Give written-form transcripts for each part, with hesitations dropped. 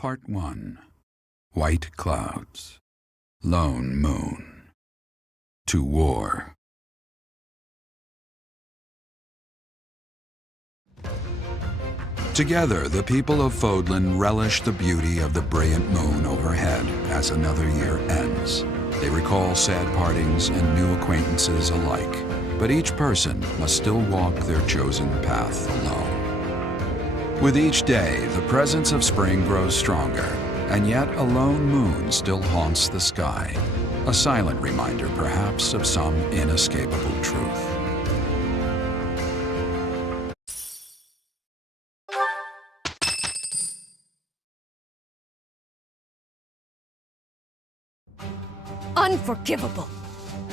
Part 1. White Clouds. Lone Moon. To War. Together, the people of Fodlan relish the beauty of the brilliant moon overhead as another year ends. They recall sad partings and new acquaintances alike, but each person must still walk their chosen path alone. With each day, the presence of spring grows stronger, and yet a lone moon still haunts the sky, a silent reminder perhaps of some inescapable truth. Unforgivable!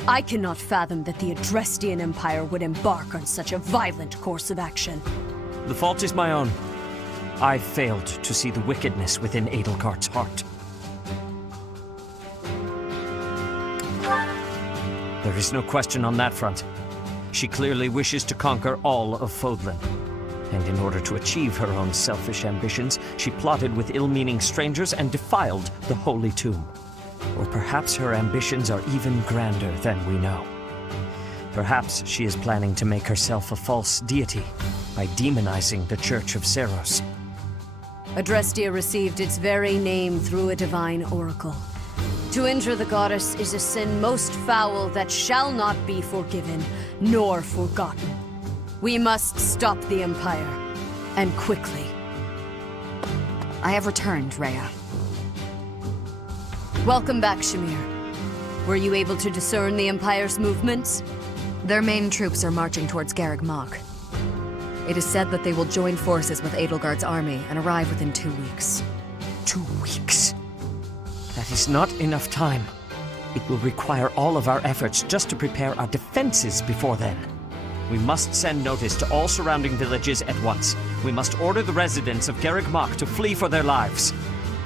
I cannot fathom that the Adrestian Empire would embark on such a violent course of action. The fault is my own. I failed to see the wickedness within Edelgart's heart. There is no question on that front. She clearly wishes to conquer all of Fodlan. And in order to achieve her own selfish ambitions, she plotted with ill-meaning strangers and defiled the Holy Tomb. Or perhaps her ambitions are even grander than we know. Perhaps she is planning to make herself a false deity by demonizing the Church of Seros. Adrestia received its very name through a divine oracle. To injure the goddess is a sin most foul that shall not be forgiven nor forgotten. We must stop the Empire, and quickly. I have returned, Rhea. Welcome back, Shamir. Were you able to discern the Empire's movements? Their main troops are marching towards Garreg Mach. It is said that they will join forces with Edelgard's army and arrive within 2 weeks. 2 weeks? That is not enough time. It will require all of our efforts just to prepare our defenses before then. We must send notice to all surrounding villages at once. We must order the residents of Garreg Mach to flee for their lives.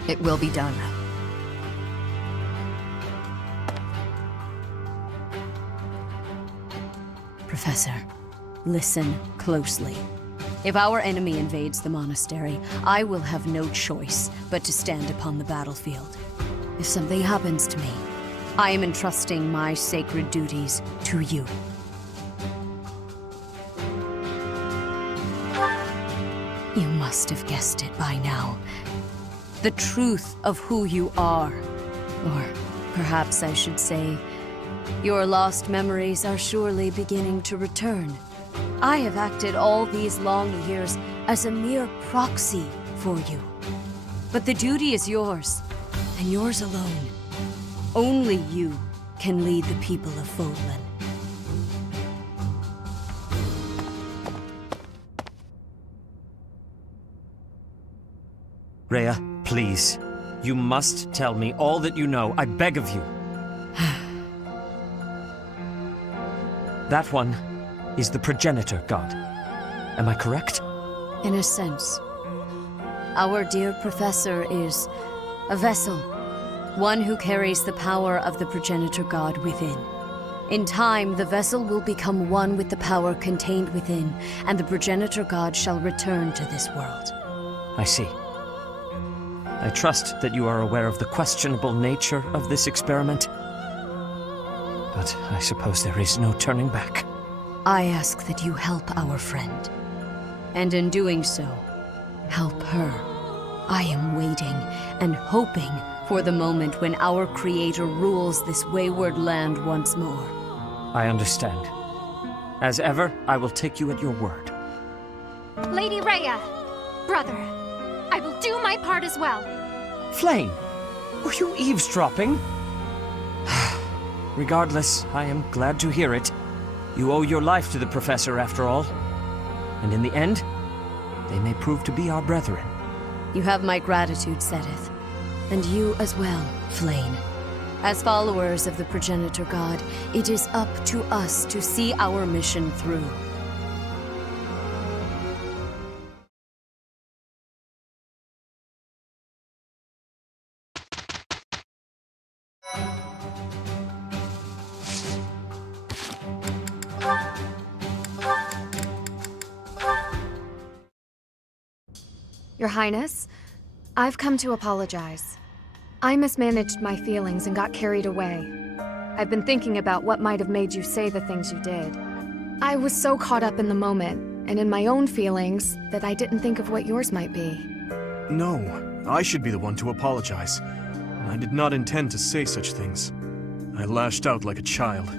It will be done. Professor, listen closely. If our enemy invades the monastery, I will have no choice but to stand upon the battlefield. If something happens to me, I am entrusting my sacred duties to you. You must have guessed it by now. The truth of who you are. Or perhaps I should say, your lost memories are surely beginning to return. I have acted all these long years as a mere proxy for you. But the duty is yours, and yours alone. Only you can lead the people of Fodlan. Rhea, please. You must tell me all that you know. I beg of you. That one is the progenitor god. Am I correct? In a sense. Our dear professor is a vessel. One who carries the power of the progenitor god within. In time, the vessel will become one with the power contained within, and the progenitor god shall return to this world. I see. I trust that you are aware of the questionable nature of this experiment. But I suppose there is no turning back. I ask that you help our friend. And in doing so, help her. I am waiting and hoping for the moment when our Creator rules this wayward land once more. I understand. As ever, I will take you at your word. Lady Rhea, brother, I will do my part as well. Flame, were you eavesdropping? Regardless, I am glad to hear it. You owe your life to the Professor, after all. And in the end, they may prove to be our brethren. You have my gratitude, Sedith. And you as well, Flame. As followers of the progenitor god, it is up to us to see our mission through. Your Highness, I've come to apologize. I mismanaged my feelings and got carried away. I've been thinking about what might have made you say the things you did. I was so caught up in the moment and in my own feelings that I didn't think of what yours might be. No, I should be the one to apologize. I did not intend to say such things. I lashed out like a child.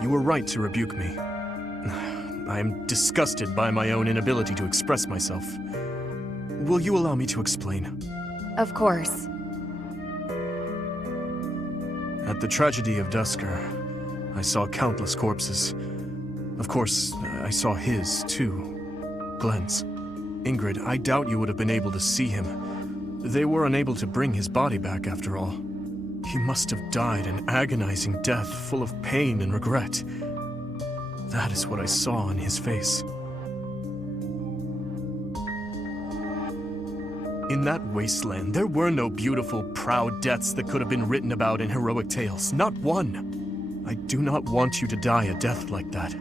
You were right to rebuke me. I am disgusted by my own inability to express myself. Will you allow me to explain? Of course. At the tragedy of Dusker, I saw countless corpses. Of course, I saw his, too. Glenn's. Ingrid, I doubt you would have been able to see him. They were unable to bring his body back, after all. He must have died an agonizing death, full of pain and regret. That is what I saw in his face. In that wasteland, there were no beautiful, proud deaths that could have been written about in heroic tales. Not one. I do not want you to die a death like that.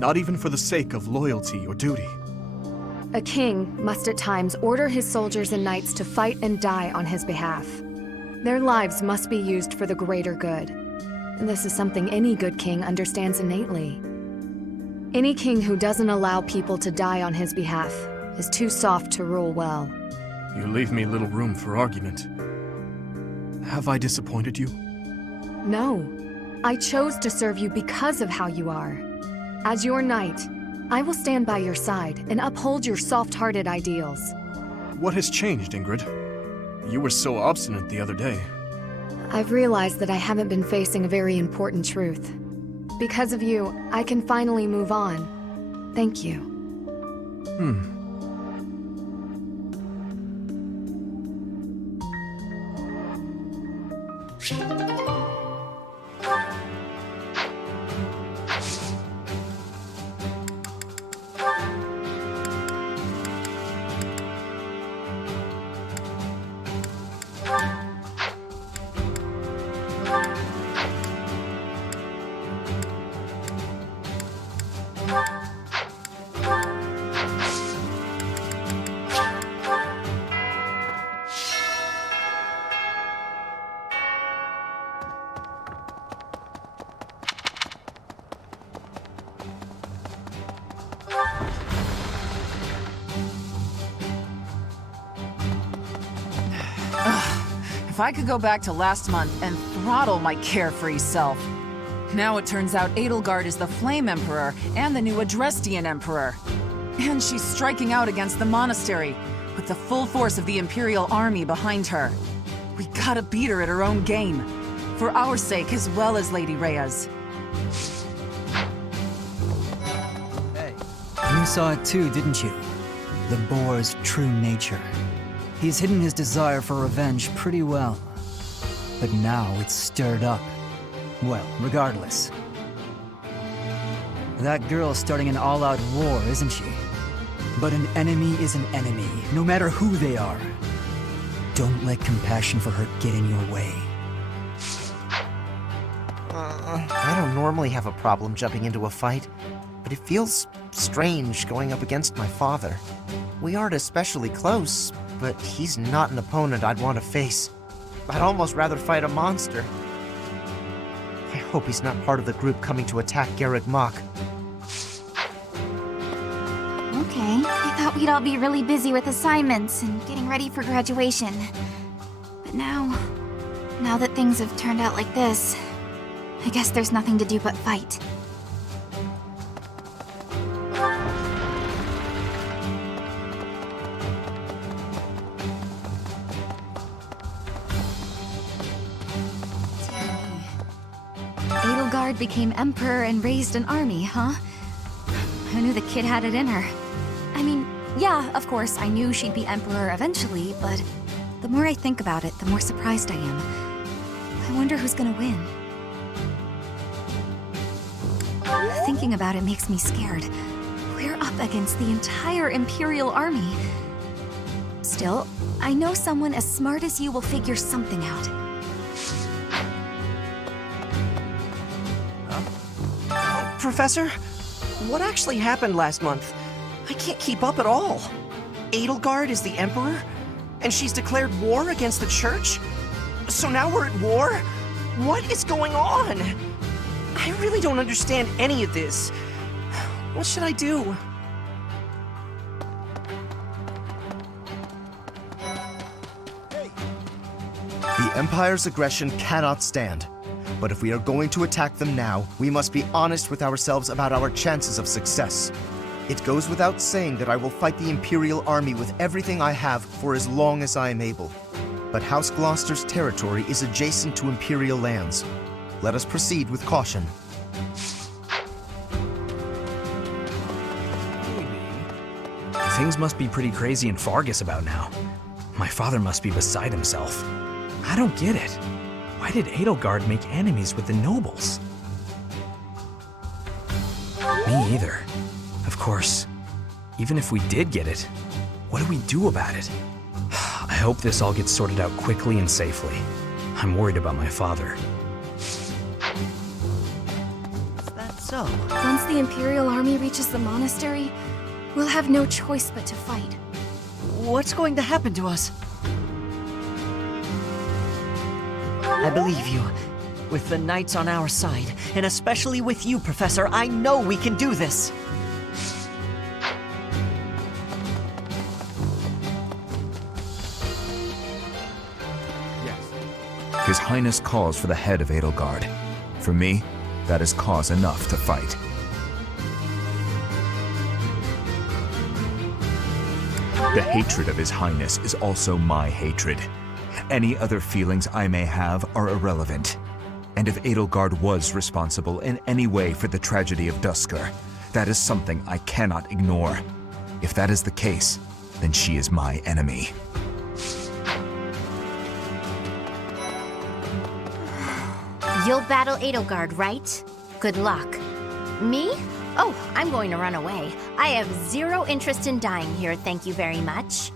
Not even for the sake of loyalty or duty. A king must at times order his soldiers and knights to fight and die on his behalf. Their lives must be used for the greater good. And this is something any good king understands innately. Any king who doesn't allow people to die on his behalf is too soft to rule well. You leave me little room for argument. Have I disappointed you? No. I chose to serve you because of how you are. As your knight, I will stand by your side and uphold your soft-hearted ideals. What has changed, Ingrid? You were so obstinate the other day. I've realized that I haven't been facing a very important truth. Because of you, I can finally move on. Thank you. If I could go back to last month and throttle my carefree self. Now it turns out Edelgard is the Flame Emperor and the new Adrestian Emperor. And she's striking out against the monastery, with the full force of the Imperial Army behind her. We gotta beat her at her own game, for our sake as well as Lady Rhea's. Hey, you saw it too, didn't you? The boar's true nature. He's hidden his desire for revenge pretty well. But now it's stirred up. Well, regardless. That girl's starting an all-out war, isn't she? But an enemy is an enemy, no matter who they are. Don't let compassion for her get in your way. I don't normally have a problem jumping into a fight, but it feels strange going up against my father. We aren't especially close, but he's not an opponent I'd want to face. I'd almost rather fight a monster. I hope he's not part of the group coming to attack Garreg Mach. Okay, I thought we'd all be really busy with assignments and getting ready for graduation. But now that things have turned out like this, I guess there's nothing to do but fight. Edelgard became emperor and raised an army, huh? I knew the kid had it in her. I mean, yeah, of course, I knew she'd be emperor eventually, but the more I think about it, the more surprised I am. I wonder who's gonna win. Thinking about it makes me scared. We're up against the entire Imperial army. Still, I know someone as smart as you will figure something out. Professor, what actually happened last month? I can't keep up at all. Edelgard is the Emperor, And she's declared war against the church? So now we're at war? What is going on? I really don't understand any of this. What should I do? The Empire's aggression cannot stand. But if we are going to attack them now, we must be honest with ourselves about our chances of success. It goes without saying that I will fight the Imperial Army with everything I have for as long as I am able. But House Gloucester's territory is adjacent to Imperial lands. Let us proceed with caution. Things must be pretty crazy in Fargus about now. My father must be beside himself. I don't get it. Why did Edelgard make enemies with the nobles? Me either. Of course, even if we did get it, what do we do about it? I hope this all gets sorted out quickly and safely. I'm worried about my father. Is that so? Once the Imperial Army reaches the monastery, we'll have no choice but to fight. What's going to happen to us? I believe you. With the knights on our side, and especially with you, Professor, I know we can do this. His Highness calls for the head of Edelgard. For me, that is cause enough to fight. The hatred of His Highness is also my hatred. Any other feelings I may have are irrelevant. And if Edelgard was responsible in any way for the tragedy of Duscur, that is something I cannot ignore. If that is the case, then she is my enemy. You'll battle Edelgard, right? Good luck. Me? Oh, I'm going to run away. I have zero interest in dying here, thank you very much.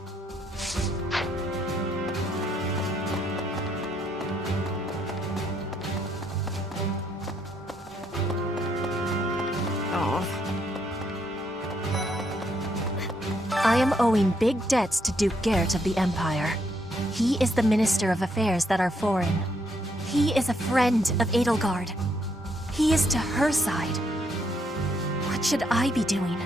I am owing big debts to Duke Garrett of the Empire. He is the Minister of Affairs that are foreign. He is a friend of Edelgard. He is to her side. What should I be doing?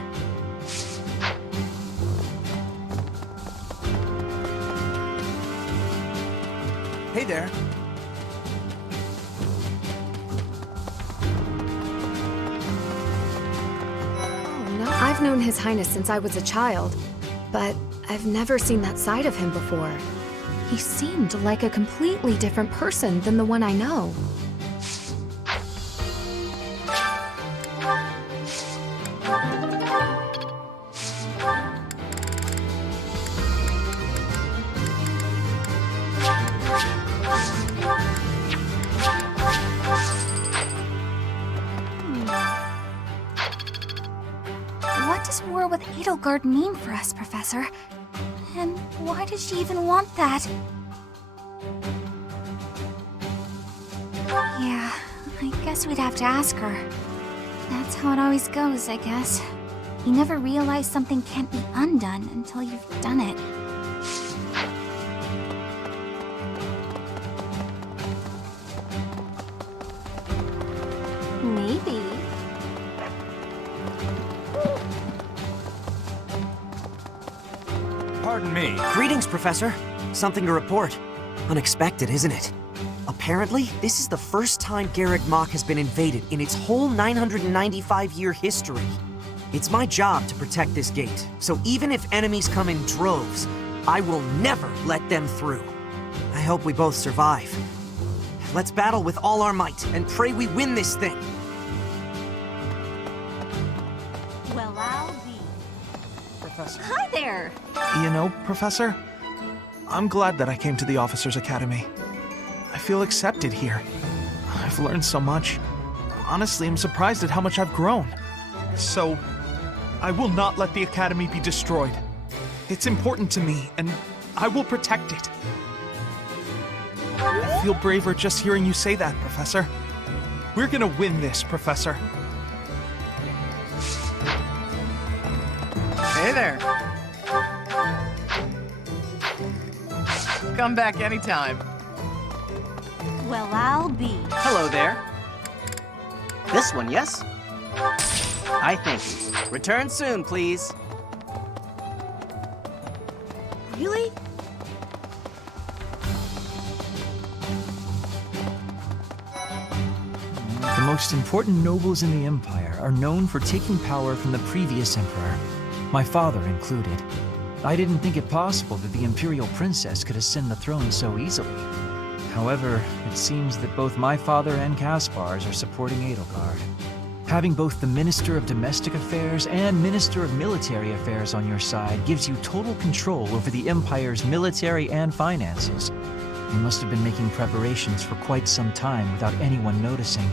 Hey there. Oh, no. I've known His Highness since I was a child, but I've never seen that side of him before. He seemed like a completely different person than the one I know. What does war with Edelgard mean for us, Professor? And why does she even want that? Yeah, I guess we'd have to ask her. That's how it always goes, I guess. You never realize something can't be undone until you've done it. Maybe. Pardon me. Greetings, Professor. Something to report. Unexpected, isn't it? Apparently, this is the first time Garreg Mach has been invaded in its whole 995-year history. It's my job to protect this gate, so even if enemies come in droves, I will never let them through. I hope we both survive. Let's battle with all our might and pray we win this thing. Well, I'll be. Professor. Hi there! You know, Professor, I'm glad that I came to the Officers' Academy. I feel accepted here. I've learned so much. Honestly, I'm surprised at how much I've grown. So, I will not let the Academy be destroyed. It's important to me, and I will protect it. I feel braver just hearing you say that, Professor. We're gonna win this, Professor. Hey there. Come back anytime. Well, I'll be. Hello there. This one, yes? I thank you. Return soon, please. Really? The most important nobles in the Empire are known for taking power from the previous emperor, my father included. I didn't think it possible that the Imperial Princess could ascend the throne so easily. However, it seems that both my father and Caspar's are supporting Edelgard. Having both the Minister of Domestic Affairs and Minister of Military Affairs on your side gives you total control over the Empire's military and finances. You must have been making preparations for quite some time without anyone noticing.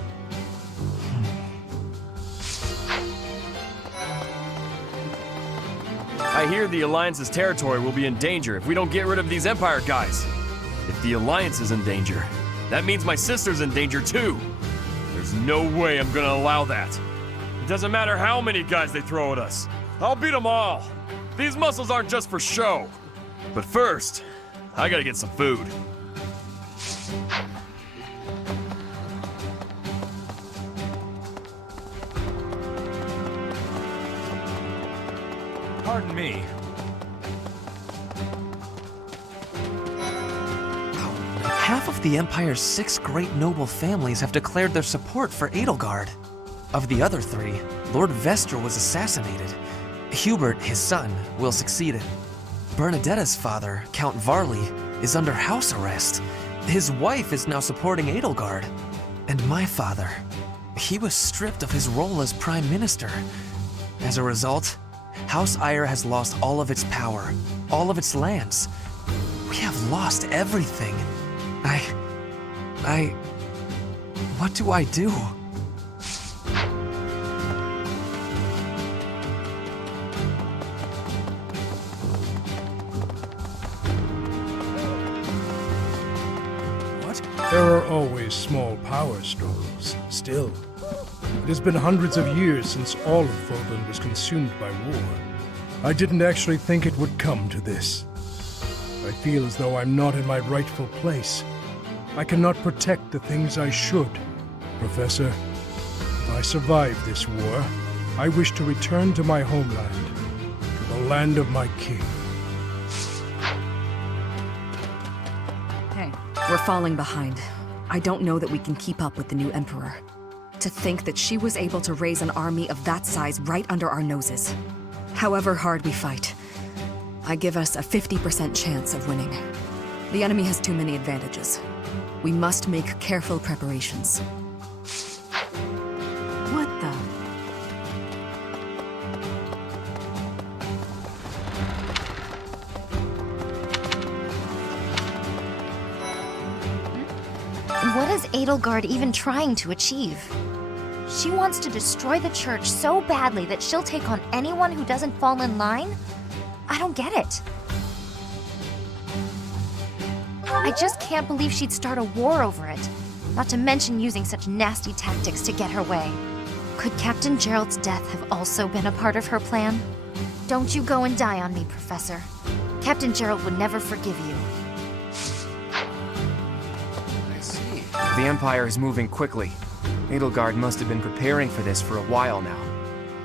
I hear the Alliance's territory will be in danger if we don't get rid of these Empire guys. If the Alliance is in danger, that means my sister's in danger too. There's no way I'm gonna allow that. It doesn't matter how many guys they throw at us. I'll beat them all. These muscles aren't just for show. But first, I gotta get some food. Pardon me. Half of the Empire's 6 great noble families have declared their support for Edelgard. Of the other 3, Lord Vestra was assassinated. Hubert, his son, will succeed him. Bernadetta's father, Count Varley, is under house arrest. His wife is now supporting Edelgard. And my father, he was stripped of his role as Prime Minister. As a result, House Eyre has lost all of its power, all of its lands. We have lost everything. What do I do? What? There are always small power struggles, still. It has been hundreds of years since all of Fodlan was consumed by war. I didn't actually think it would come to this. I feel as though I'm not in my rightful place. I cannot protect the things I should. Professor, if I survive this war, I wish to return to my homeland, to the land of my king. Hey. We're falling behind. I don't know that we can keep up with the new Emperor. To think that she was able to raise an army of that size right under our noses. However hard we fight, I give us a 50% chance of winning. The enemy has too many advantages. We must make careful preparations. What the? What is Edelgard even trying to achieve? She wants to destroy the church so badly that she'll take on anyone who doesn't fall in line? I don't get it. I just can't believe she'd start a war over it. Not to mention using such nasty tactics to get her way. Could Captain Gerald's death have also been a part of her plan? Don't you go and die on me, Professor. Captain Gerald would never forgive you. I see. The Empire is moving quickly. Edelgard must have been preparing for this for a while now.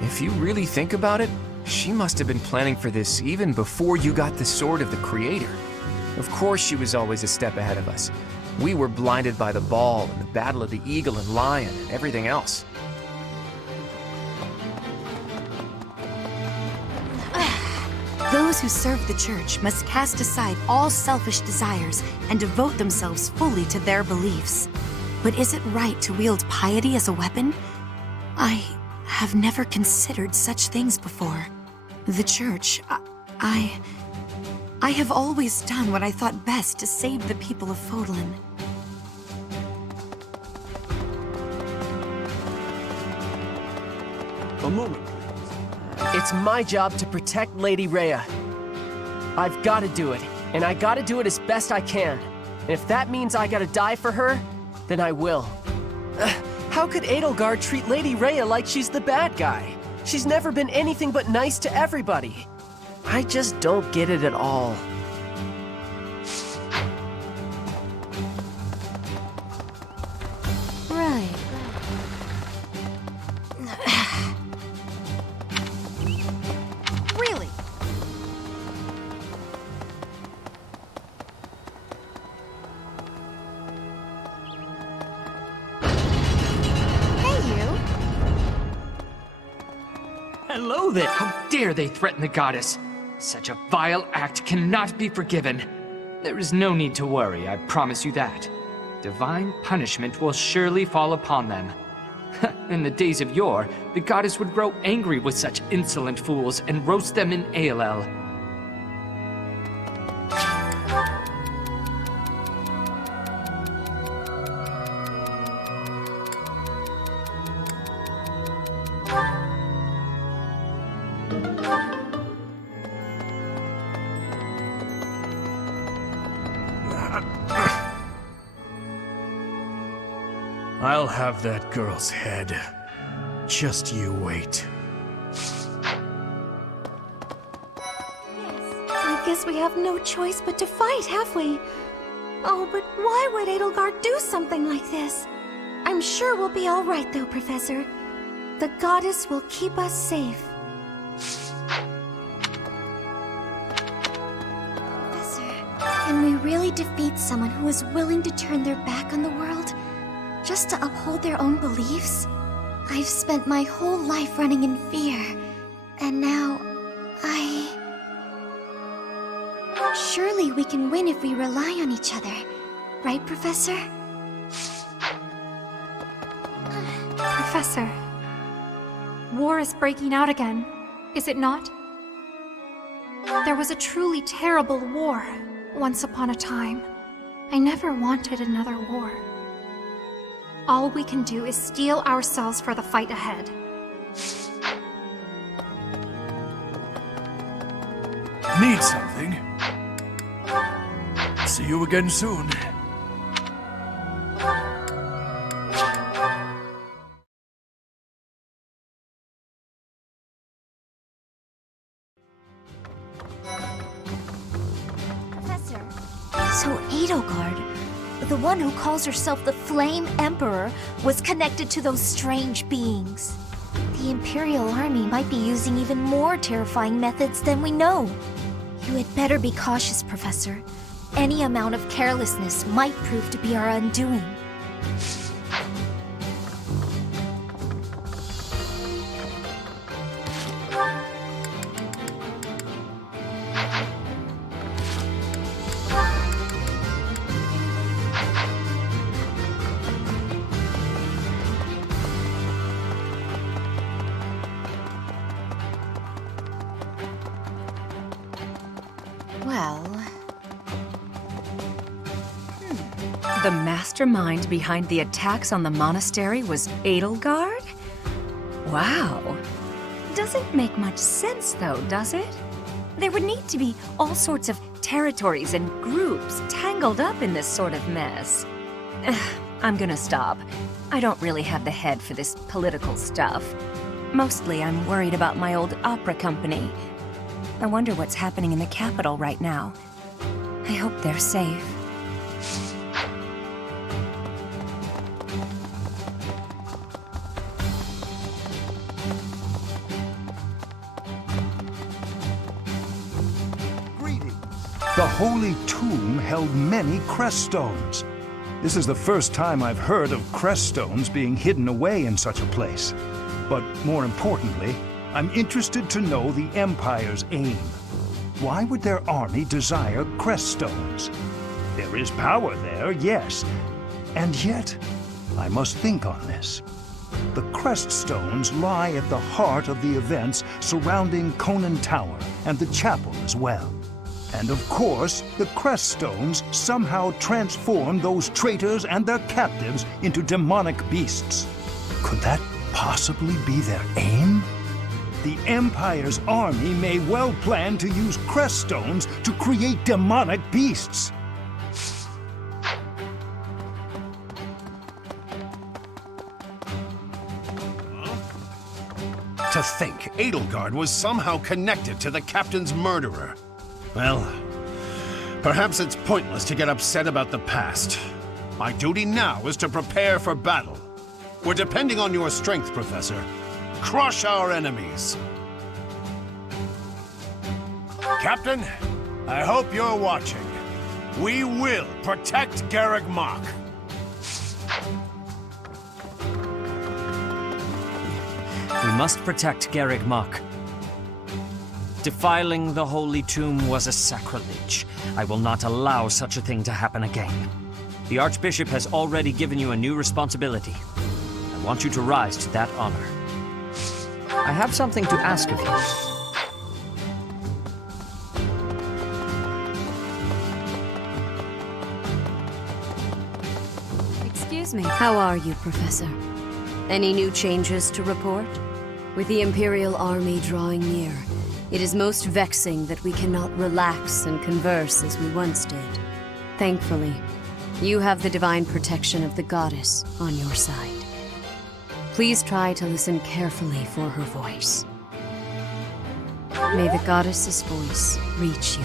If you really think about it, she must have been planning for this even before you got the Sword of the Creator. Of course she was always a step ahead of us. We were blinded by the ball and the Battle of the Eagle and Lion and everything else. Those who serve the church must cast aside all selfish desires and devote themselves fully to their beliefs. But is it right to wield piety as a weapon? I have never considered such things before. The church, I have always done what I thought best to save the people of Fodlan. A moment, please. It's my job to protect Lady Rhea. I've got to do it, and I got to do it as best I can. And if that means I gotta die for her, then I will. How could Edelgard treat Lady Rhea like she's the bad guy? She's never been anything but nice to everybody. I just don't get it at all. that? How dare they threaten the goddess? Such a vile act cannot be forgiven. There is no need to worry, I promise you that. Divine punishment will surely fall upon them. In the days of yore, the goddess would grow angry with such insolent fools and roast them in Aelel. I'll have that girl's head. Just you wait. I guess we have no choice but to fight, have we? Oh, but why would Edelgard do something like this? I'm sure we'll be all right, though, Professor. The goddess will keep us safe. Professor, can we really defeat someone who is willing to turn their back on the world just to uphold their own beliefs? I've spent my whole life running in fear, and now Surely we can win if we rely on each other. Right, Professor? Professor, war is breaking out again, is it not? There was a truly terrible war once upon a time. I never wanted another war. All we can do is steel ourselves for the fight ahead. Need something? See you again soon. Professor, so Edelgard, the one who calls herself the Flame Emperor, was connected to those strange beings. The Imperial Army might be using even more terrifying methods than we know. You had better be cautious, Professor. Any amount of carelessness might prove to be our undoing. Well... The mastermind behind the attacks on the monastery was Edelgard? Wow. Doesn't make much sense, though, does it? There would need to be all sorts of territories and groups tangled up in this sort of mess. I'm gonna stop. I don't really have the head for this political stuff. Mostly I'm worried about my old opera company. I wonder what's happening in the capital right now. I hope they're safe. The Holy Tomb held many crest stones. This is the first time I've heard of crest stones being hidden away in such a place. But more importantly, I'm interested to know the Empire's aim. Why would their army desire crest stones? There is power there, yes. And yet, I must think on this. The crest stones lie at the heart of the events surrounding Conan Tower and the chapel as well. And of course, the crest stones somehow transform those traitors and their captives into demonic beasts. Could that possibly be their aim? The Empire's army may well plan to use crest stones to create demonic beasts. To think Edelgard was somehow connected to the captain's murderer. Well, perhaps it's pointless to get upset about the past. My duty now is to prepare for battle. We're depending on your strength, Professor. Crush our enemies. Captain, I hope you're watching. We will protect Garreg Mach. We must protect Garreg Mach. Defiling the Holy Tomb was a sacrilege. I will not allow such a thing to happen again. The Archbishop has already given you a new responsibility. I want you to rise to that honor. I have something to ask of you. Excuse me. How are you, Professor? Any new changes to report? With the Imperial Army drawing near, it is most vexing that we cannot relax and converse as we once did. Thankfully, you have the divine protection of the goddess on your side. Please try to listen carefully for her voice. May the goddess's voice reach you.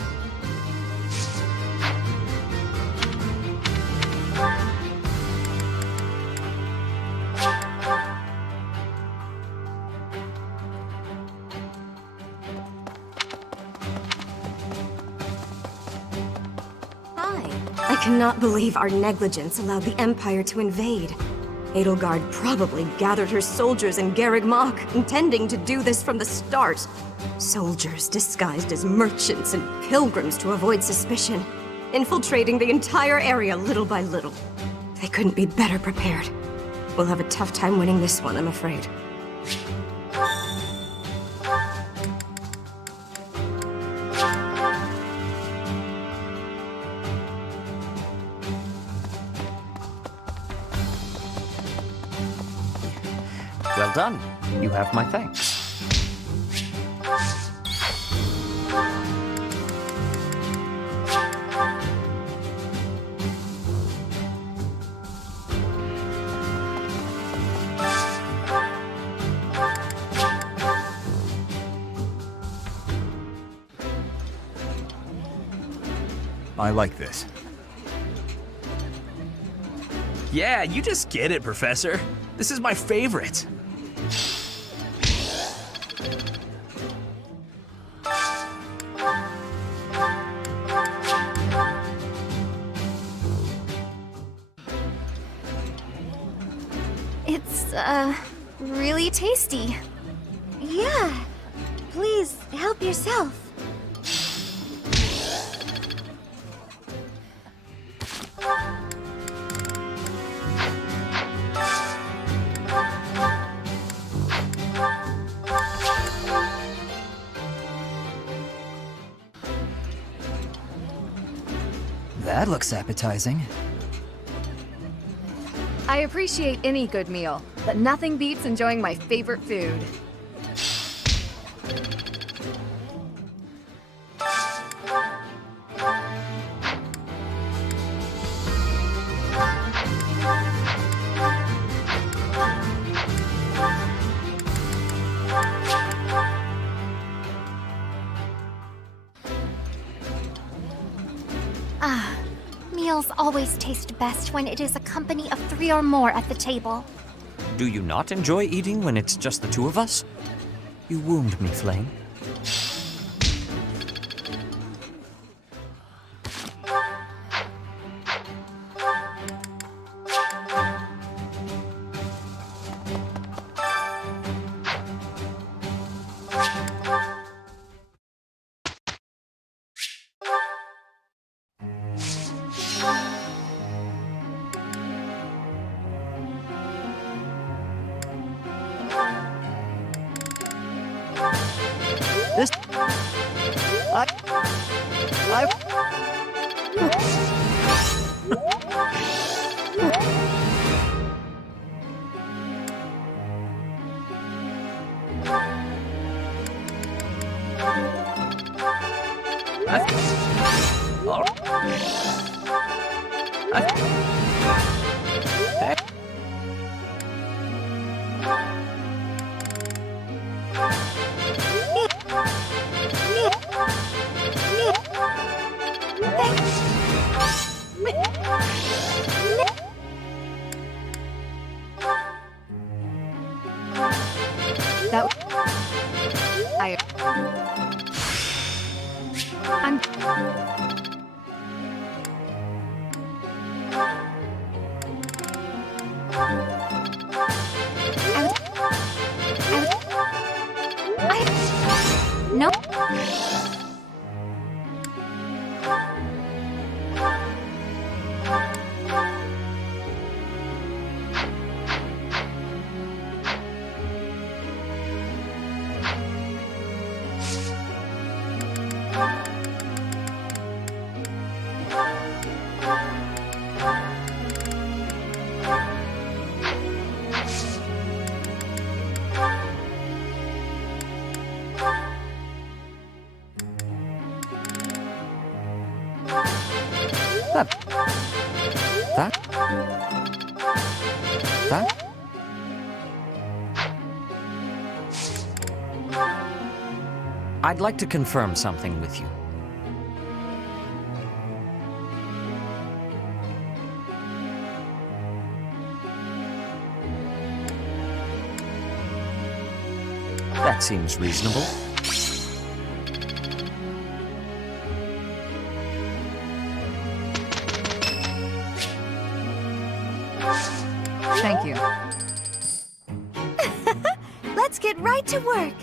I cannot believe our negligence allowed the Empire to invade. Edelgard probably gathered her soldiers in Garreg Mach, intending to do this from the start. Soldiers disguised as merchants and pilgrims to avoid suspicion, infiltrating the entire area little by little. They couldn't be better prepared. We'll have a tough time winning this one, I'm afraid. Well done. You have my thanks. I like this. Yeah, you just get it, Professor. This is my favorite. It's, really tasty. Yeah. Please, help yourself. That looks appetizing. I appreciate any good meal, but nothing beats enjoying my favorite food. Meals always taste best when it is a company of 3 or more at the table. Do you not enjoy eating when it's just the two of us? You wound me, Flame. This... No. That? I'd like to confirm something with you. That seems reasonable. Thank you. Let's get right to work.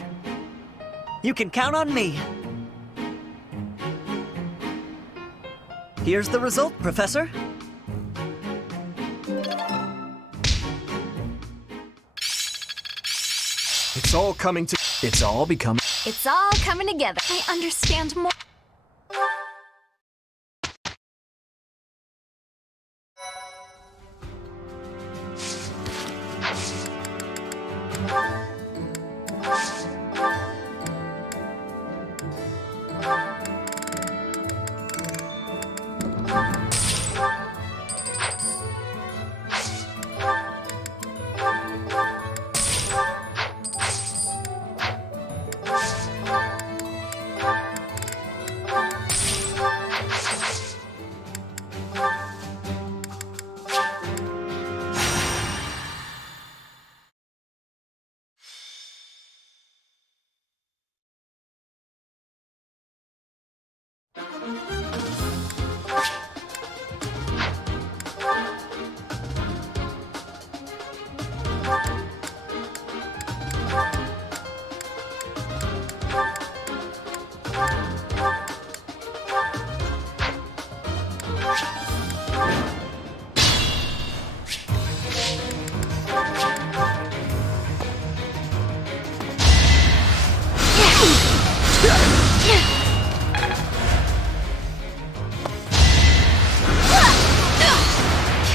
You can count on me. Here's the result, Professor. It's all coming to... It's all becoming... It's all coming together. I understand more.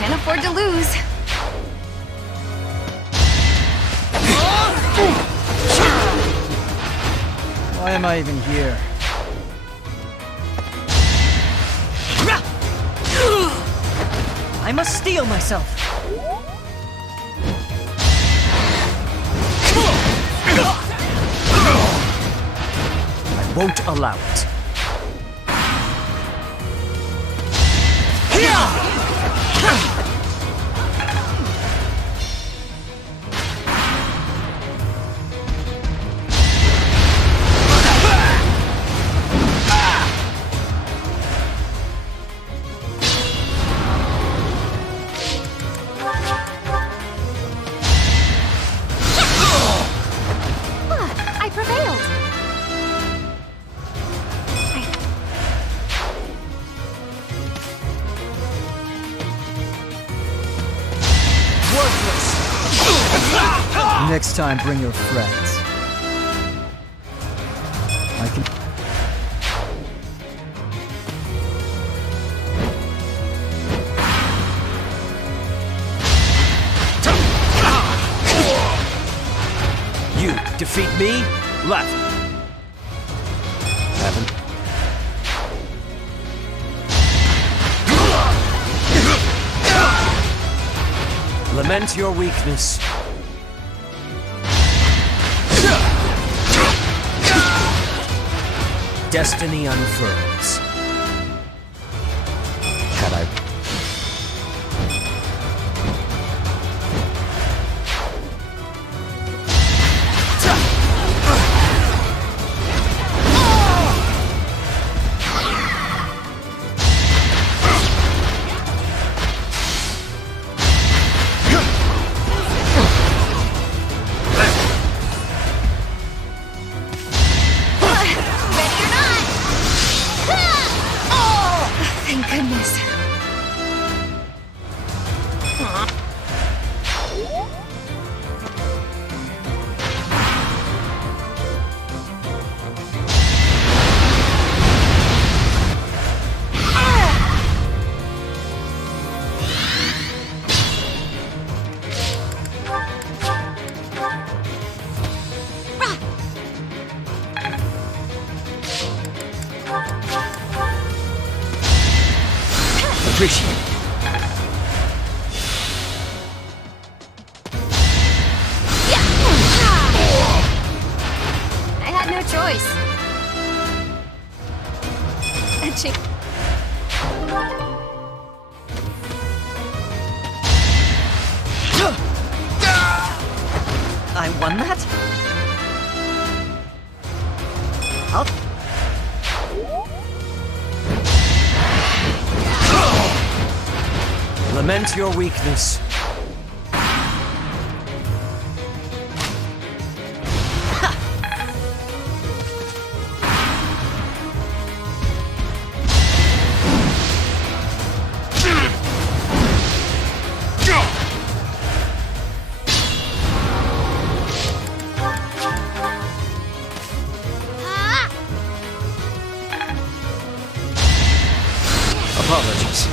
Can't afford to lose. Why am I even here? I must steel myself. I won't allow it. I prevailed. Next time, bring your friends. I can... You defeat me? Left. Haven't. Lament your weakness. Destiny unfurls. Had I... Thank goodness. Appreciate it. I had no choice. Etching. I won that? Lament your weakness. Apologies.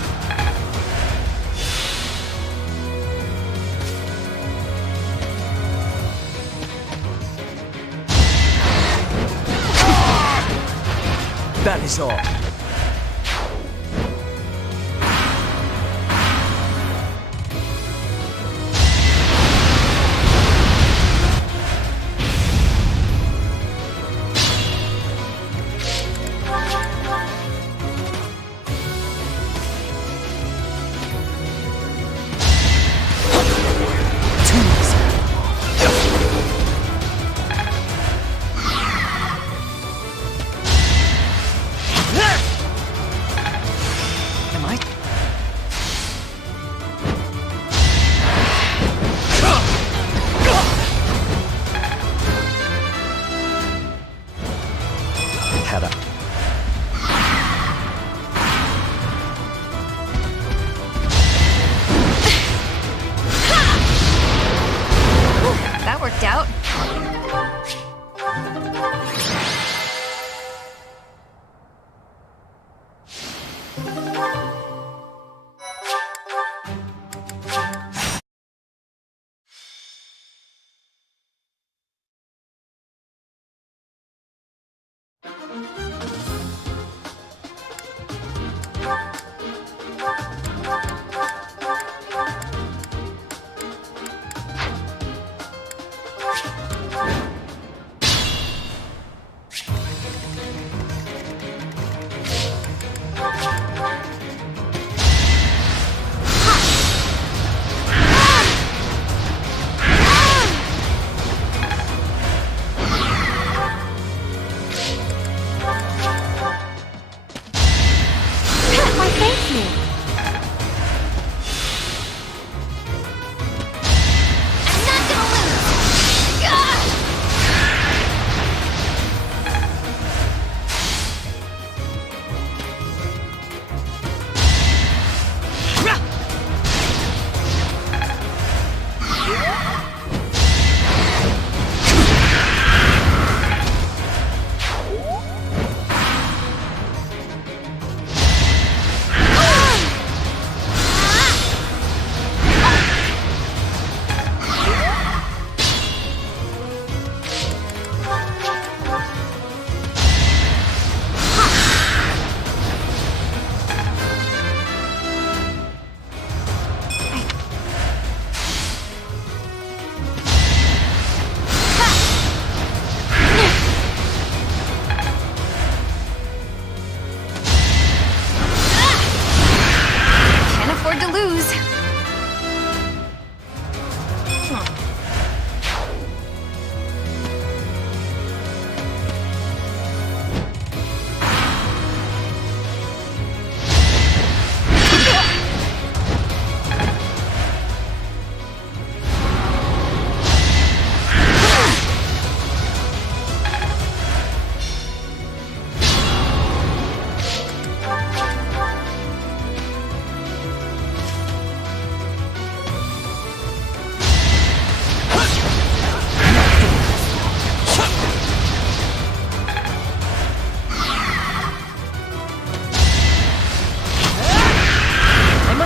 That is all. That worked out.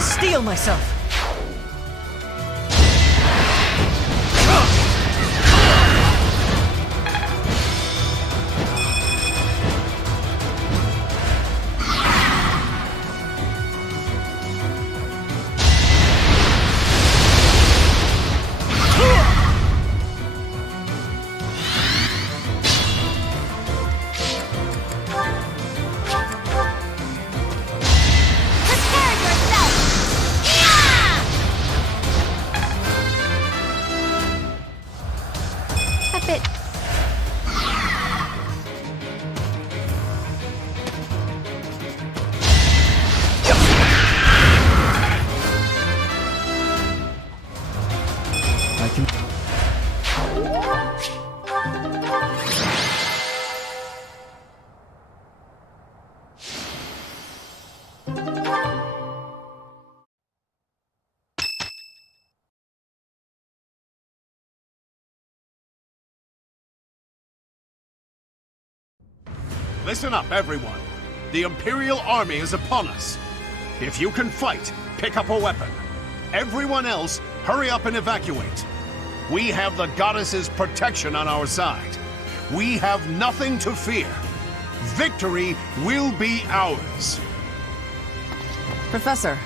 Steel myself. Listen up, everyone. The Imperial Army is upon us. If you can fight, pick up a weapon. Everyone else, hurry up and evacuate. We have the goddess's protection on our side. We have nothing to fear. Victory will be ours. Professor,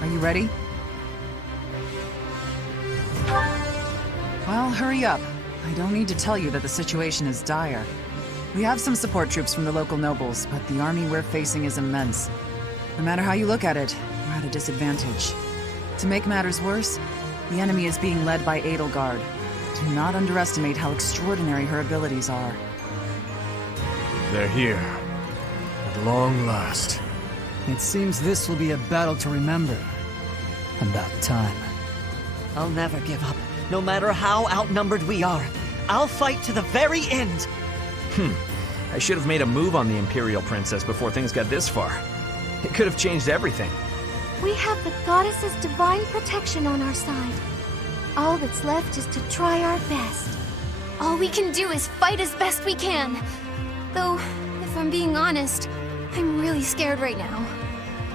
are you ready? Well, hurry up. I don't need to tell you that the situation is dire. We have some support troops from the local nobles, but the army we're facing is immense. No matter how you look at it, we're at a disadvantage. To make matters worse, the enemy is being led by Edelgard. Do not underestimate how extraordinary her abilities are. They're here. At long last. It seems this will be a battle to remember. About time. I'll never give up, no matter how outnumbered we are. I'll fight to the very end. I should have made a move on the Imperial Princess before things got this far. It could have changed everything. We have the goddess's divine protection on our side. All that's left is to try our best. All we can do is fight as best we can. Though, if I'm being honest, I'm really scared right now.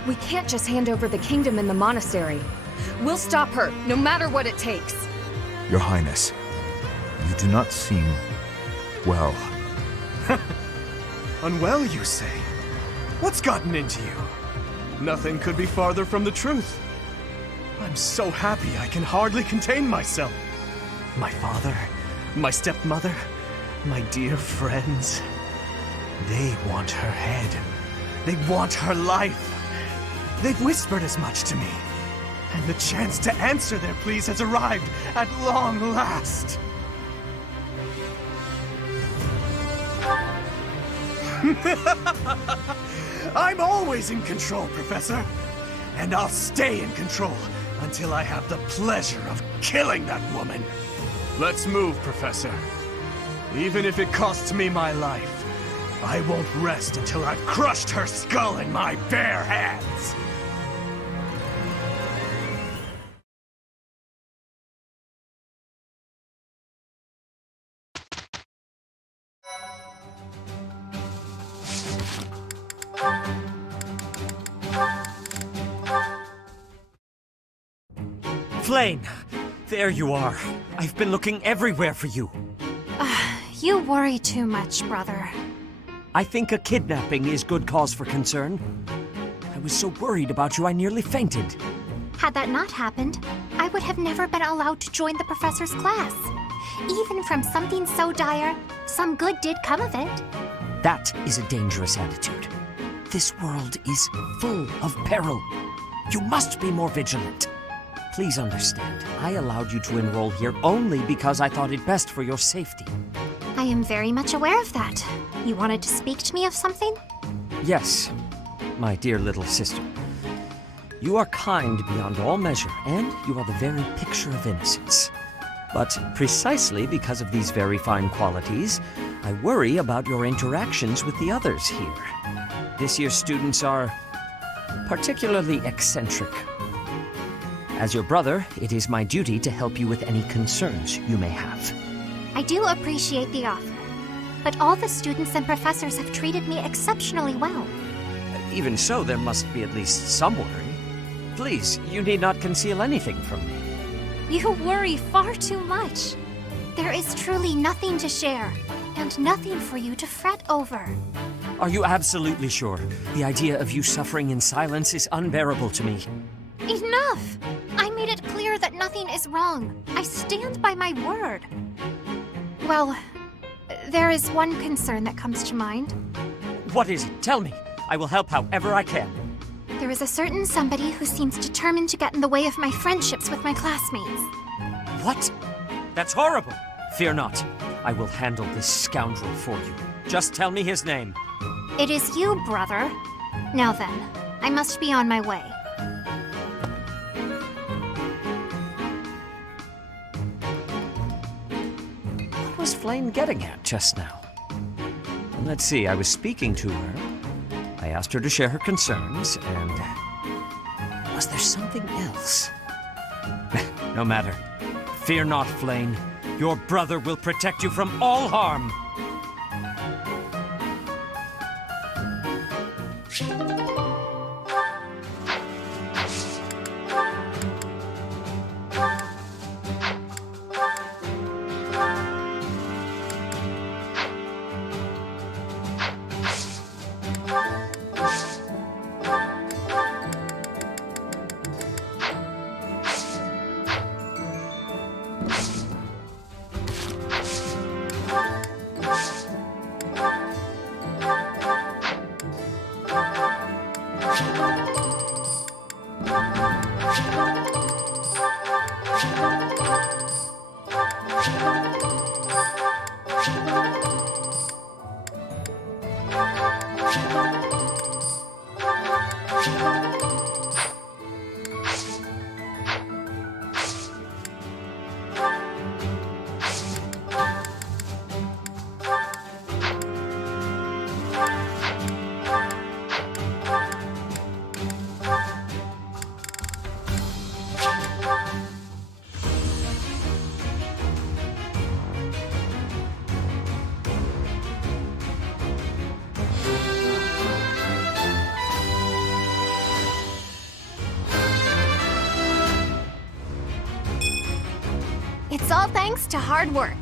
We can't just hand over the kingdom and the monastery. We'll stop her, no matter what it takes. Your Highness, you do not seem well. Unwell, you say? What's gotten into you? Nothing could be farther from the truth. I'm so happy I can hardly contain myself. My father, my stepmother, my dear friends. They want her head. They want her life. They've whispered as much to me. And the chance to answer their pleas has arrived at long last. I'm always in control, Professor. And I'll stay in control until I have the pleasure of killing that woman. Let's move, Professor. Even if it costs me my life, I won't rest until I've crushed her skull in my bare hands. Flayn! There you are. I've been looking everywhere for you. You worry too much, brother. I think a kidnapping is good cause for concern. I was so worried about you I nearly fainted. Had that not happened, I would have never been allowed to join the professor's class. Even from something so dire, some good did come of it. That is a dangerous attitude. This world is full of peril. You must be more vigilant. Please understand, I allowed you to enroll here only because I thought it best for your safety. I am very much aware of that. You wanted to speak to me of something? Yes, my dear little sister. You are kind beyond all measure, and you are the very picture of innocence. But precisely because of these very fine qualities, I worry about your interactions with the others here. This year's students are particularly eccentric. As your brother, it is my duty to help you with any concerns you may have. I do appreciate the offer, but all the students and professors have treated me exceptionally well. Even so, there must be at least some worry. Please, you need not conceal anything from me. You worry far too much. There is truly nothing to share, and nothing for you to fret over. Are you absolutely sure? The idea of you suffering in silence is unbearable to me. Enough! I made it clear that nothing is wrong. I stand by my word. Well, there is one concern that comes to mind. What is it? Tell me. I will help however I can. There is a certain somebody who seems determined to get in the way of my friendships with my classmates. What? That's horrible. Fear not. I will handle this scoundrel for you. Just tell me his name. It is you, brother. Now then, I must be on my way. What was Flayn getting at just now? Let's see, I was speaking to her. I asked her to share her concerns, and... was there something else? No matter. Fear not, Flayn. Your brother will protect you from all harm. It's all thanks to hard work.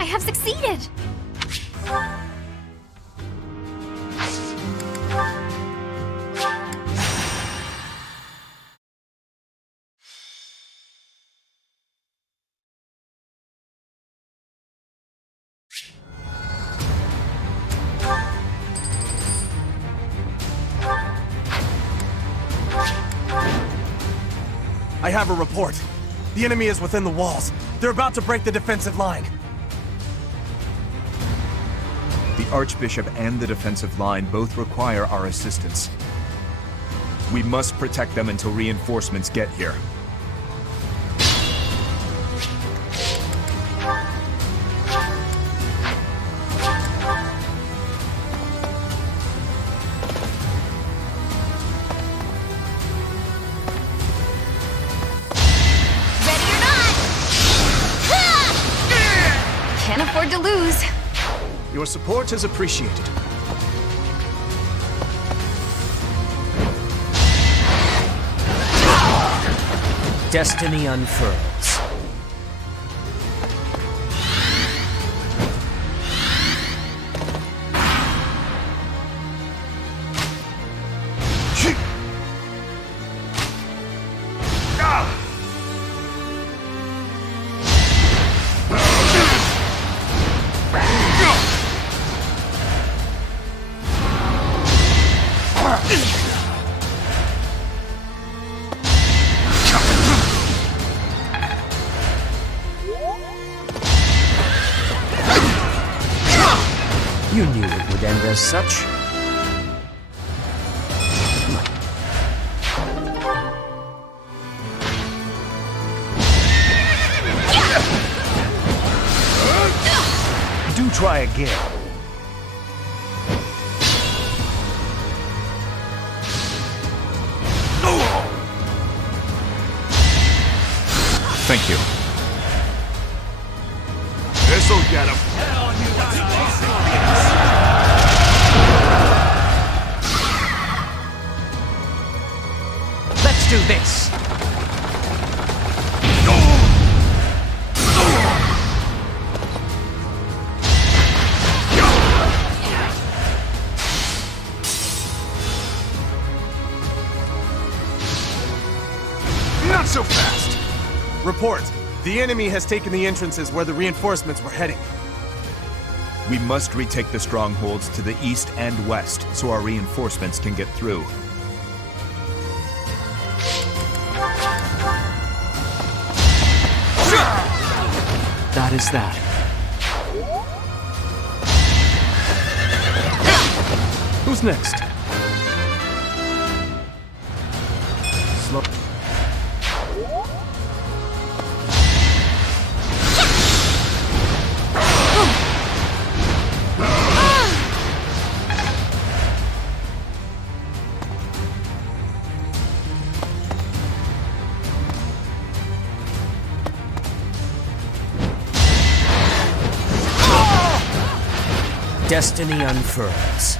I have succeeded! I have a report. The enemy is within the walls. They're about to break the defensive line. The Archbishop and the defensive line both require our assistance. We must protect them until reinforcements get here. Can't afford to lose. Your support is appreciated. Destiny unfurls. You knew it would end as such. Do try again. Thank you. This'll get him. Let's do this. Not so fast. Report. The enemy has taken the entrances where the reinforcements were heading. We must retake the strongholds to the east and west so our reinforcements can get through. That is that. Who's next? Slow. Destiny unfurls.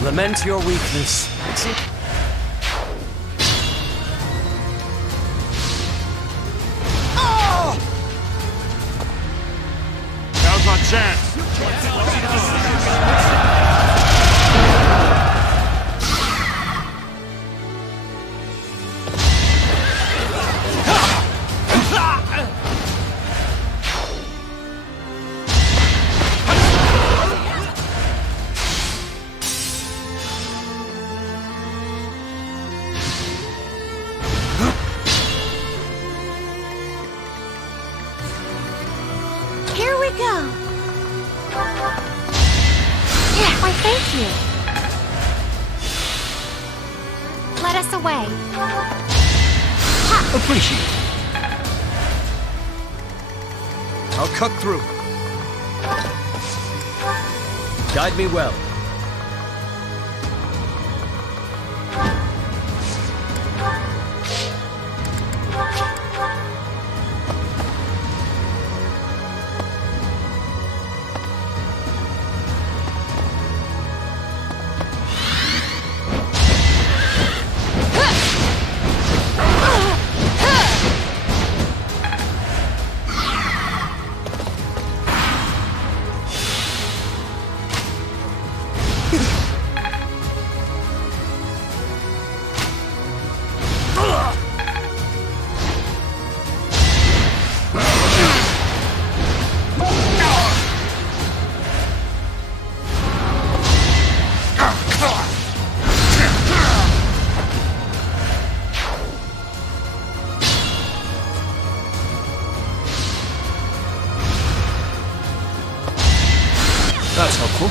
Lament your weakness. Now's my chance. Here we go. Yeah, why thank you. Let us away. Appreciate it. I'll cut through. Guide me well. That's helpful.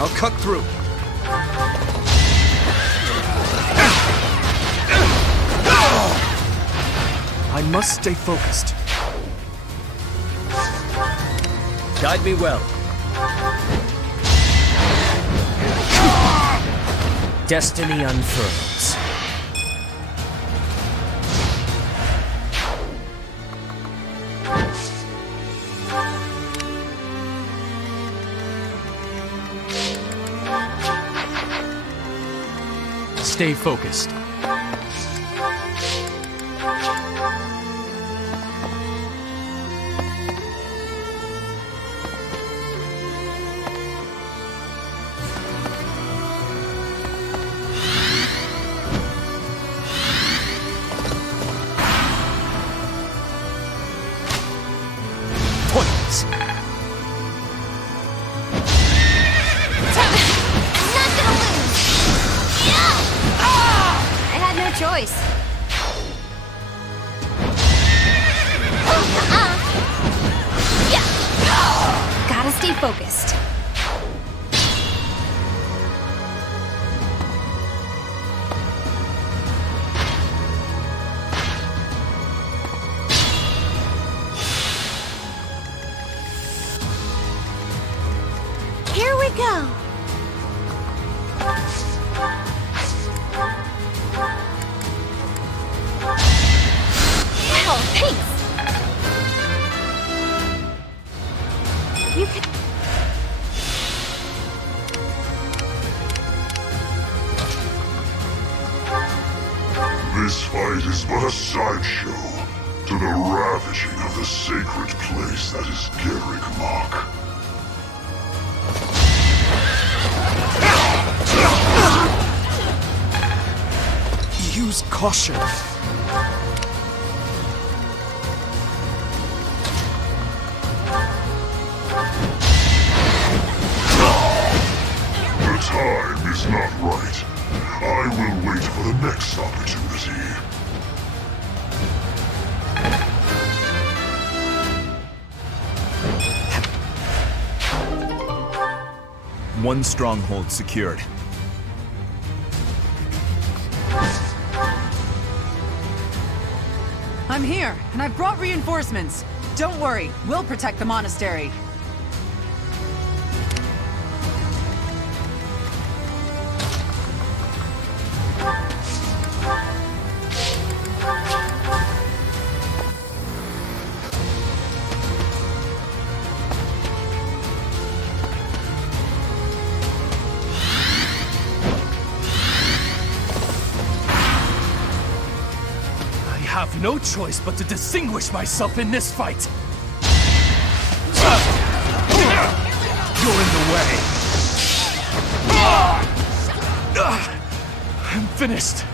I'll cut through. I must stay focused. Guide me well. Destiny unfurls. Stay focused. Points. I had no choice. Gotta stay focused. Here we go. Wow, thanks. You can... This fight is but a sideshow to the ravaging of the sacred place that is Garrick Mach. Use caution. The time is not next opportunity. One stronghold secured. I'm here, and I brought reinforcements. Don't worry, we'll protect the monastery. I have no choice but to distinguish myself in this fight. You're in the way. I'm finished.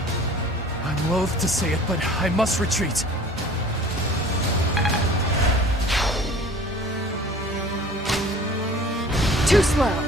I'm loath to say it, but I must retreat. Too slow.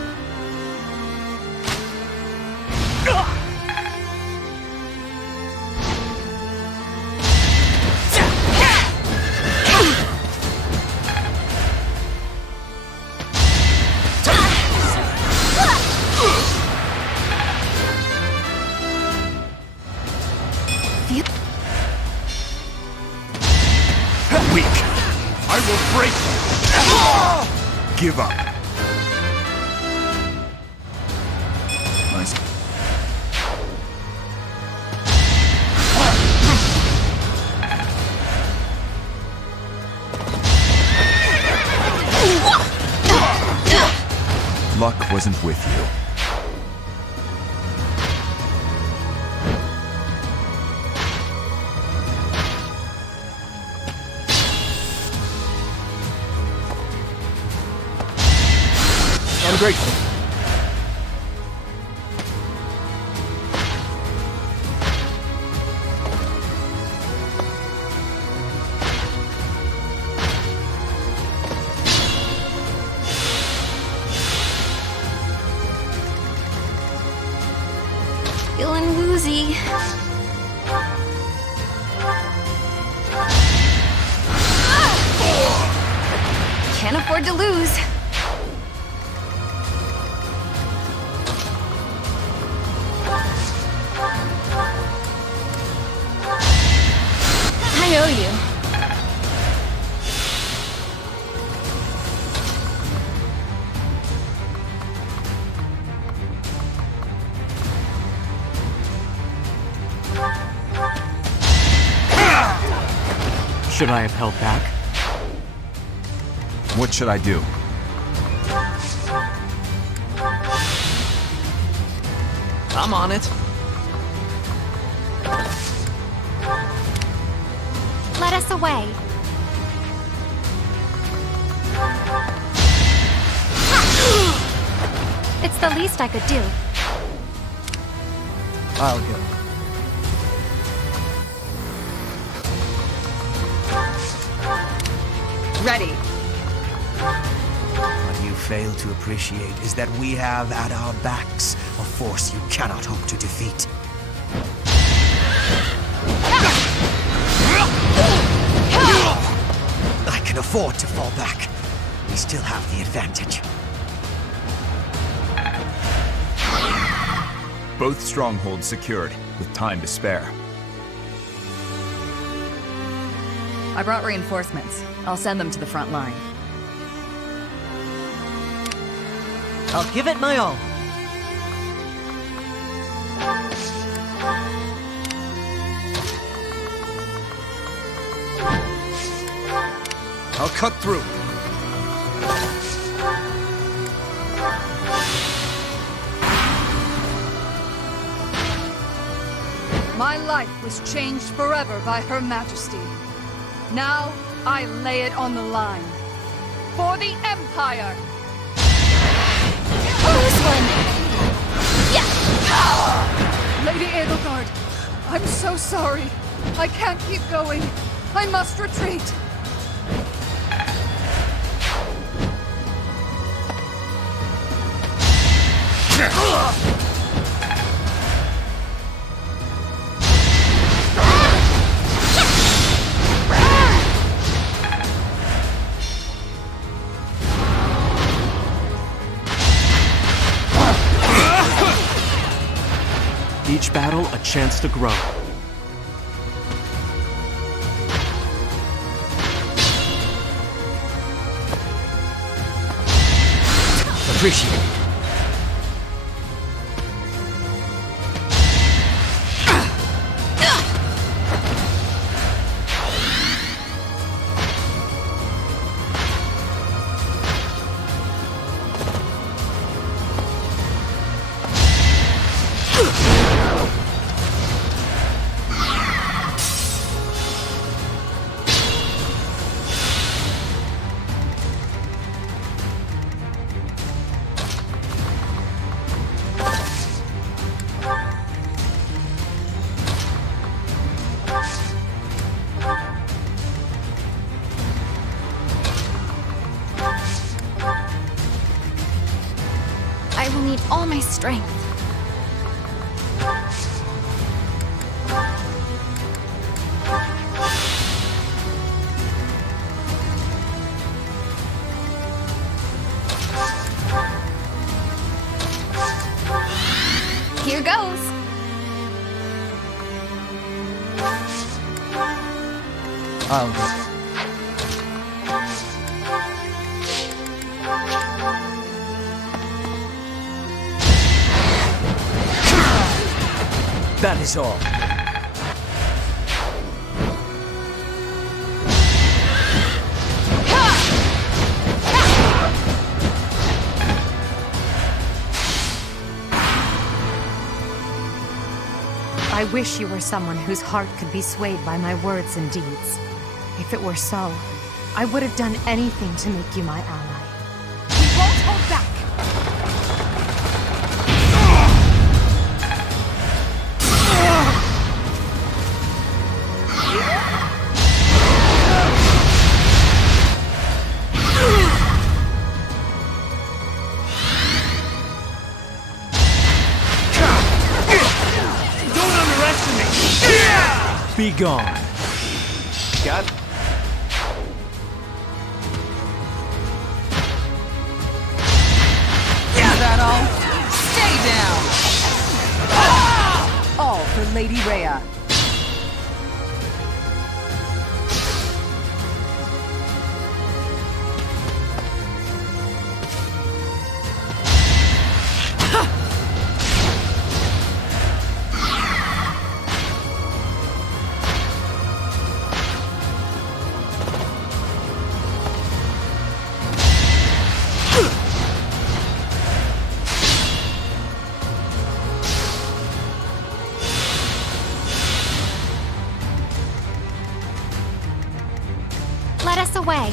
Weak. I will break you. Give up. Nice. Luck wasn't with you. I'm grateful. Feeling woozy. Can't afford to lose. I owe you. Should I have held back? What should I do? I'm on it. Let us away. It's the least I could do. I'll go. Ready. What you fail to appreciate is that we have at our backs a force you cannot hope to defeat. I can afford to fall back. We still have the advantage. Both strongholds secured, with time to spare. I brought reinforcements. I'll send them to the front line. I'll give it my all. I'll cut through. My life was changed forever by Her Majesty. Now, I lay it on the line. For the Empire! This one! Lady Edelgard, I'm so sorry. I can't keep going. I must retreat. chance to grow. Appreciate it. I will need all my strength. Here goes. I'll go. That is all. I wish you were someone whose heart could be swayed by my words and deeds. If it were so, I would have done anything to make you my ally. We won't hold back. Be gone. Got it. Is that all? Stay down! All for Lady Rhea. Let us away.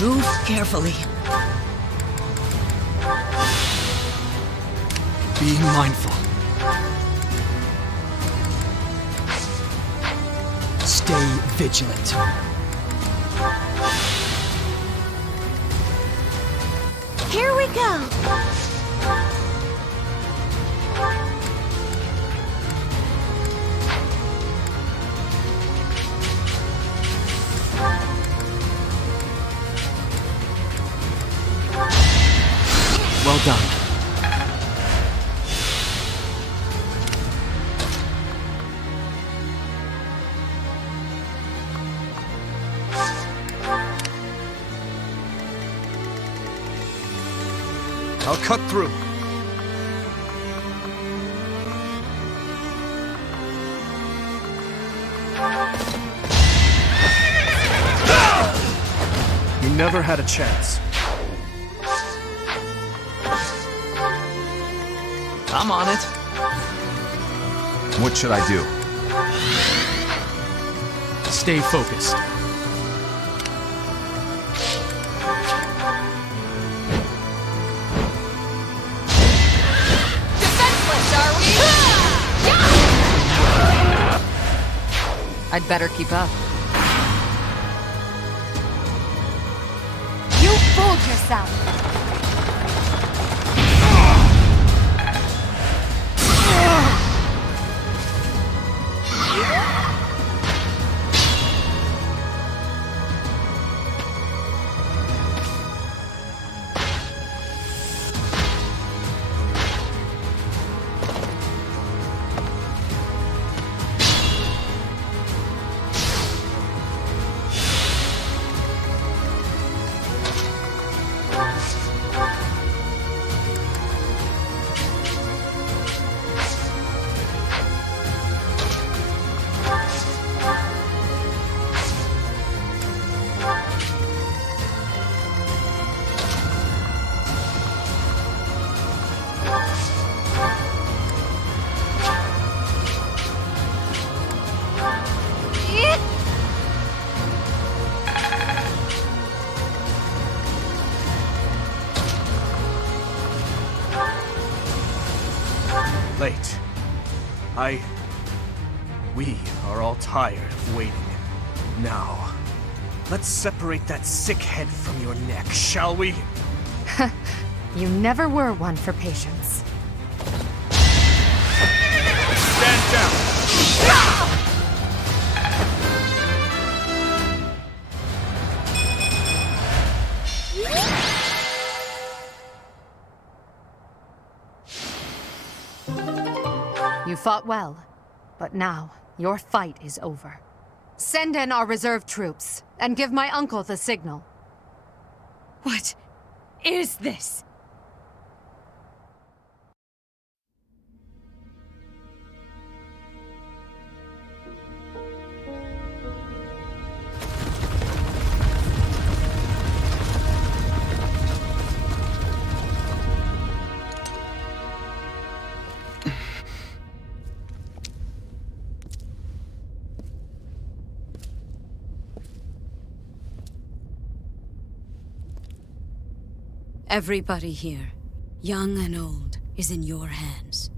Move carefully. Be mindful. Stay vigilant. Here we go. Well done. I'll cut through. You never had a chance. I'm on it. What should I do? Stay focused. Defenseless, are we? I'd better keep up. You fooled yourself. We are all tired of waiting. Now, let's separate that sick head from your neck, shall we? You never were one for patience. Stand down! You fought well, but now your fight is over. Send in our reserve troops, and give my uncle the signal. What is this? Everybody here, young and old, is in your hands.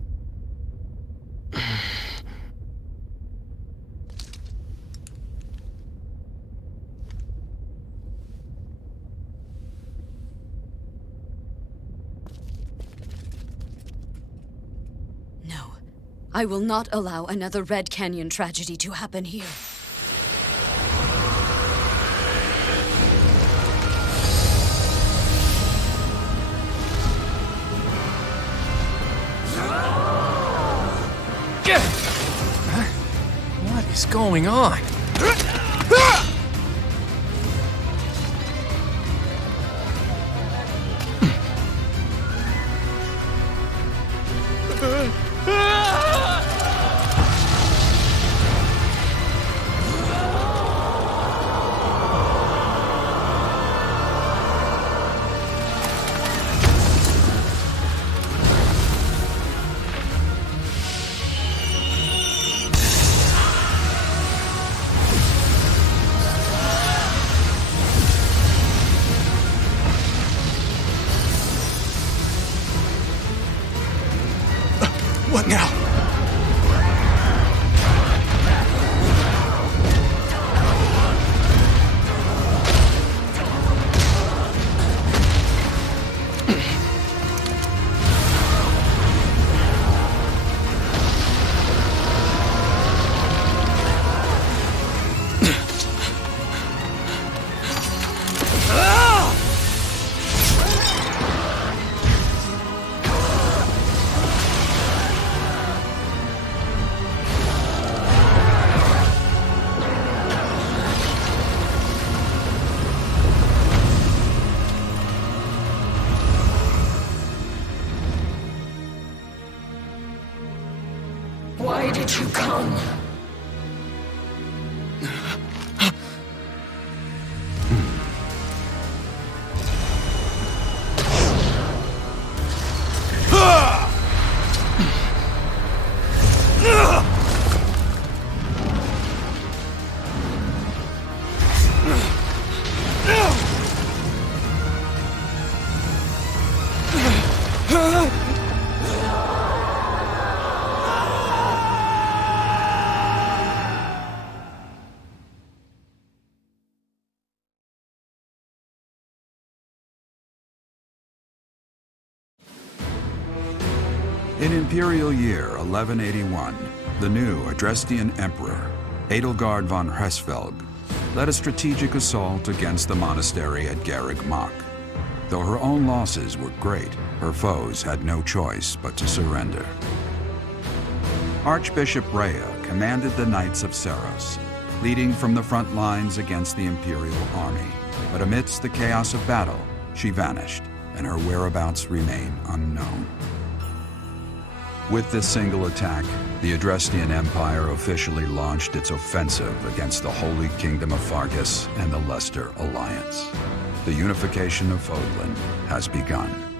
No, I will not allow another Red Canyon tragedy to happen here. What is going on? What now? Why did you come? In Imperial Year 1181, the new Adrestian Emperor, Edelgard von Hresvelg, led a strategic assault against the monastery at Garreg Mach. Though her own losses were great, her foes had no choice but to surrender. Archbishop Rhea commanded the Knights of Seros, leading from the front lines against the Imperial army. But amidst the chaos of battle, she vanished, and her whereabouts remain unknown. With this single attack, the Adrestian Empire officially launched its offensive against the Holy Kingdom of Fargus and the Leicester Alliance. The unification of Fodlan has begun.